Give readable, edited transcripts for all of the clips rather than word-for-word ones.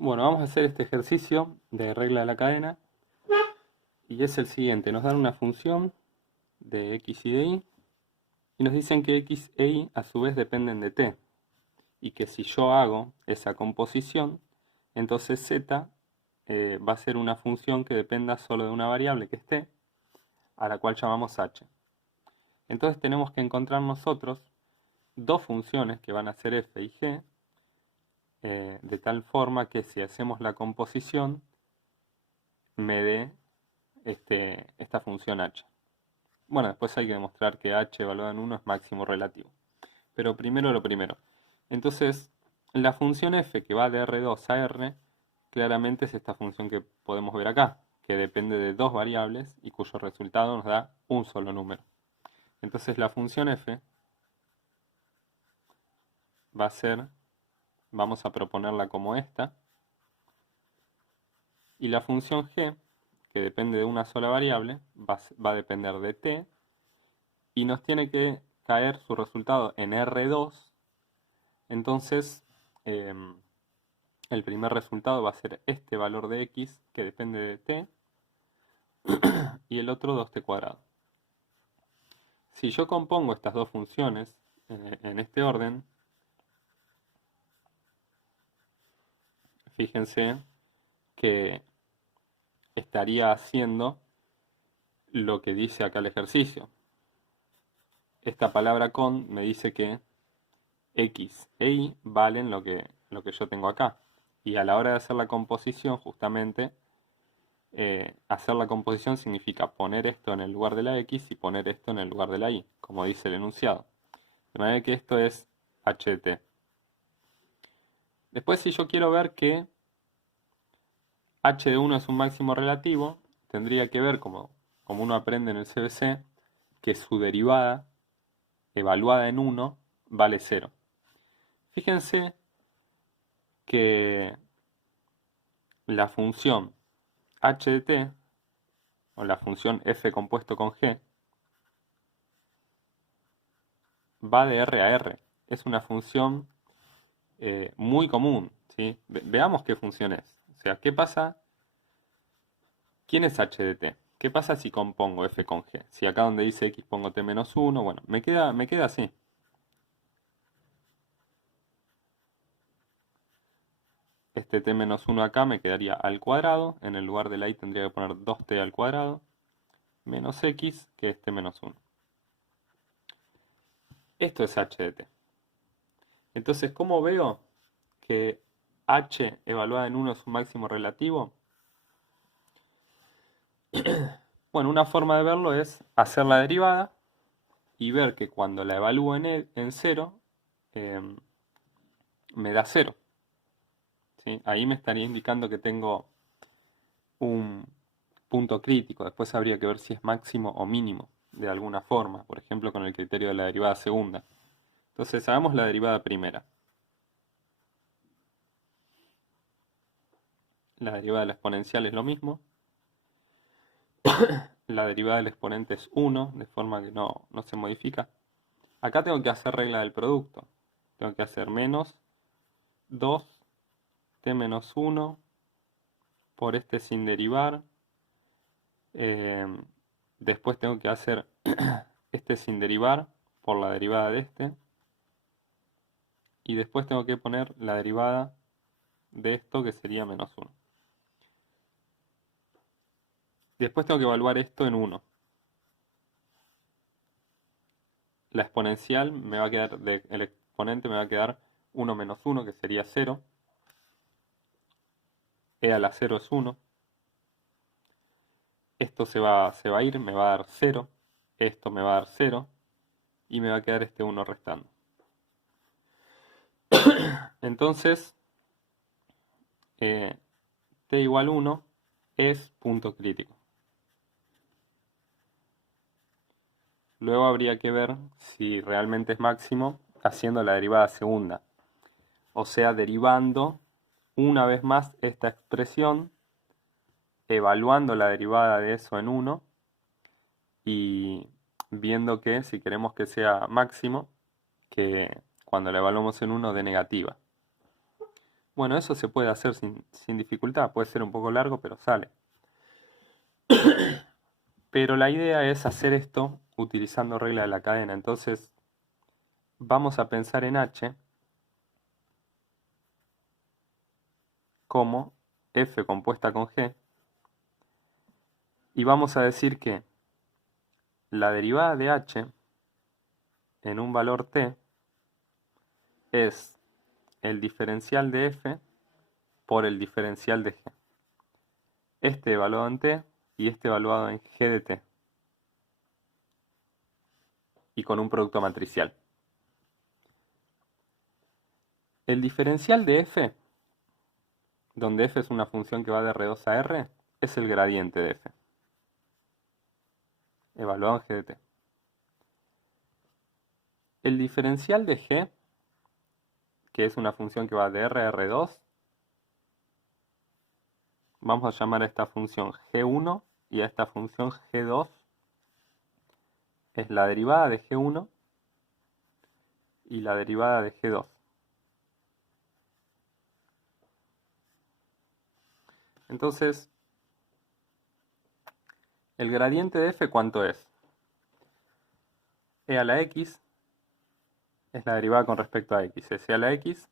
Bueno, vamos a hacer este ejercicio de regla de la cadena y es el siguiente. Nos dan una función de x y de y nos dicen que x e y a su vez dependen de t y que si yo hago esa composición, entonces z va a ser una función que dependa solo de una variable que es t, a la cual llamamos h. Entonces tenemos que encontrar nosotros dos funciones que van a ser f y g, de tal forma que si hacemos la composición me dé esta función h. Bueno, después hay que demostrar que h evaluado en 1 es máximo relativo. Pero primero lo primero. Entonces, la función f que va de R2 a R, claramente es esta función que podemos ver acá, que depende de dos variables y cuyo resultado nos da un solo número. Entonces la función f va a ser, vamos a proponerla como esta, y la función g, que depende de una sola variable, va a depender de t, y nos tiene que caer su resultado en R2. Entonces, el primer resultado va a ser este valor de x que depende de t y el otro 2t cuadrado. Si yo compongo estas dos funciones en este orden, fíjense que estaría haciendo lo que dice acá el ejercicio. Esta palabra con me dice que x e y valen lo que yo tengo acá. Y a la hora de hacer la composición, justamente, hacer la composición significa poner esto en el lugar de la x y poner esto en el lugar de la y, como dice el enunciado. De manera que esto es h de t. Después, si yo quiero ver que h de 1 es un máximo relativo, tendría que ver, como uno aprende en el CBC, que su derivada evaluada en 1 vale 0. Fíjense que la función h de t, o la función f compuesto con g, va de R a R. Es una función muy común, ¿sí? Veamos qué función es. O sea, ¿qué pasa? ¿Quién es h de t? ¿Qué pasa si compongo f con g? Si acá donde dice x pongo t menos 1, bueno, me queda así. Este t menos 1 acá me quedaría al cuadrado. En el lugar de la y tendría que poner 2t al cuadrado menos x, que es t menos 1. Esto es h de t. Entonces, ¿cómo veo que h evaluada en 1 es un máximo relativo? Bueno, una forma de verlo es hacer la derivada y ver que cuando la evalúo en 0, me da 0. ¿Sí? Ahí me estaría indicando que tengo un punto crítico. Después habría que ver si es máximo o mínimo, de alguna forma, por ejemplo con el criterio de la derivada segunda. Entonces hagamos la derivada primera. La derivada de la exponencial es lo mismo. La derivada del exponente es 1, de forma que no se modifica. Acá tengo que hacer regla del producto. Tengo que hacer menos 2t menos 1 por este sin derivar. Después tengo que hacer este sin derivar por la derivada de este. Y después tengo que poner la derivada de esto, que sería menos 1. Después tengo que evaluar esto en 1. La exponencial me va a quedar, el exponente me va a quedar 1 menos 1, que sería 0. E a la 0 es 1. Esto se va a ir, me va a dar 0. Esto me va a dar 0. Y me va a quedar este 1 restando. Entonces, t igual 1 es punto crítico. Luego habría que ver si realmente es máximo haciendo la derivada segunda. O sea, derivando una vez más esta expresión, evaluando la derivada de eso en 1 y viendo que si queremos que sea máximo, que cuando la evaluamos en 1 dé negativa. Bueno, eso se puede hacer sin dificultad, puede ser un poco largo, pero sale. Pero la idea es hacer esto utilizando regla de la cadena. Entonces, vamos a pensar en H como f compuesta con g, y vamos a decir que la derivada de h en un valor t es el diferencial de f por el diferencial de g. Este evaluado en t y este evaluado en g de t. Y con un producto matricial. El diferencial de f, donde f es una función que va de R2 a R, es el gradiente de f, evaluado en g de t. El diferencial de g, que es una función que va de R a R2, vamos a llamar a esta función g1 y a esta función g2, es la derivada de g1 y la derivada de g2. Entonces, el gradiente de f, ¿cuánto es? E a la x es la derivada con respecto a x. Es e a la x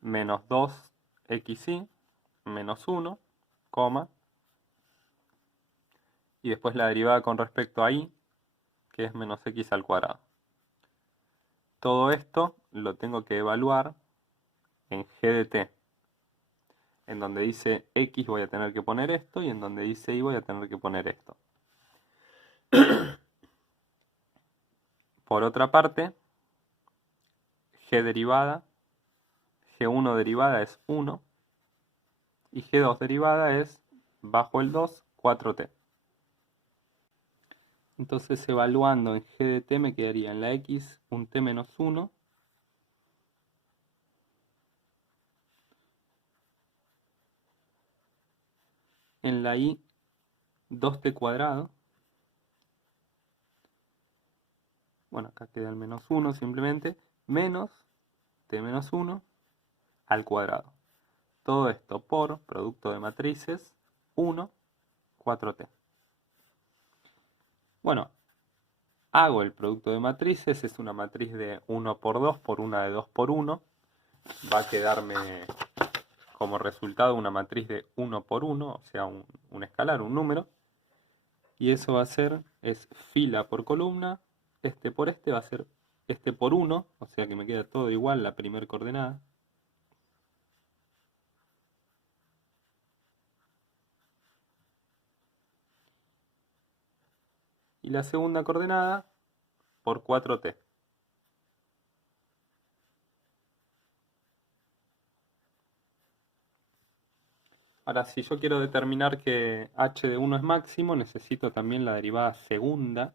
menos 2xy menos 1, coma, y después la derivada con respecto a y, que es menos x al cuadrado. Todo esto lo tengo que evaluar en g de t. En donde dice x voy a tener que poner esto y en donde dice y voy a tener que poner esto. Por otra parte, g derivada, g1 derivada es 1 y g2 derivada es bajo el 2, 4t. Entonces evaluando en g de t me quedaría en la x un t menos 1 en la y 2t cuadrado. Bueno, acá queda el menos 1 simplemente, menos t menos 1 al cuadrado. Todo esto por producto de matrices 1, 4t. Bueno, hago el producto de matrices, es una matriz de 1 por 2 por una de 2 por 1. Va a quedarme como resultado una matriz de 1 por 1, o sea, un escalar, un número. Y eso va a ser, es fila por columna, este por este va a ser este por 1, o sea que me queda todo igual la primera coordenada. Y la segunda coordenada por 4t. Ahora, si yo quiero determinar que h de 1 es máximo, necesito también la derivada segunda.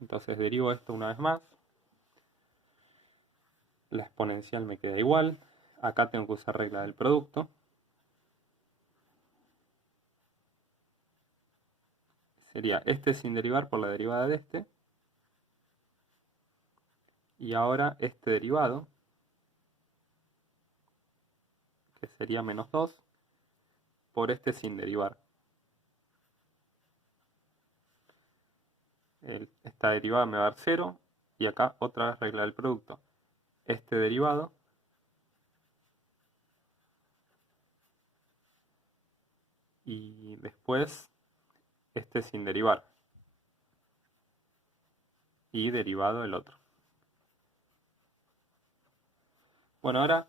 Entonces derivo esto una vez más. La exponencial me queda igual. Acá tengo que usar regla del producto. Sería este sin derivar por la derivada de este. Y ahora este derivado, que sería menos 2, por este sin derivar. Esta derivada me va a dar 0. Y acá otra vez regla del producto. Este derivado y después este sin derivar. Y derivado el otro. Bueno, ahora,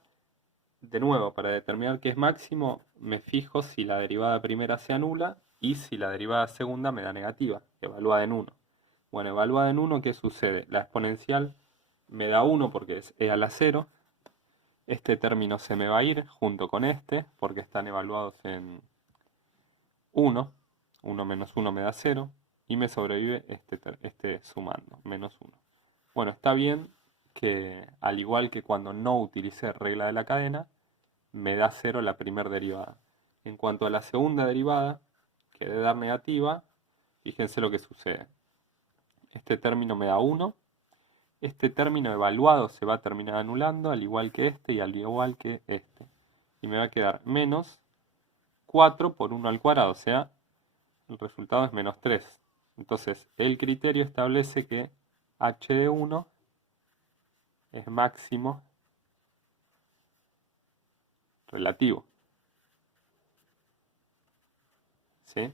de nuevo, para determinar qué es máximo, me fijo si la derivada primera se anula y si la derivada segunda me da negativa, evaluada en 1. Bueno, evaluada en 1, ¿qué sucede? La exponencial me da 1 porque es e a la 0. Este término se me va a ir junto con este, porque están evaluados en 1. 1 menos 1 me da 0. Y me sobrevive este sumando, menos 1. Bueno, está bien que al igual que cuando no utilicé regla de la cadena, me da 0 la primera derivada. En cuanto a la segunda derivada, que debe dar negativa, fíjense lo que sucede. Este término me da 1, este término evaluado se va a terminar anulando, al igual que este y al igual que este. Y me va a quedar menos 4 por 1 al cuadrado, o sea, el resultado es menos 3. Entonces, el criterio establece que h de 1 es máximo relativo. ¿Sí?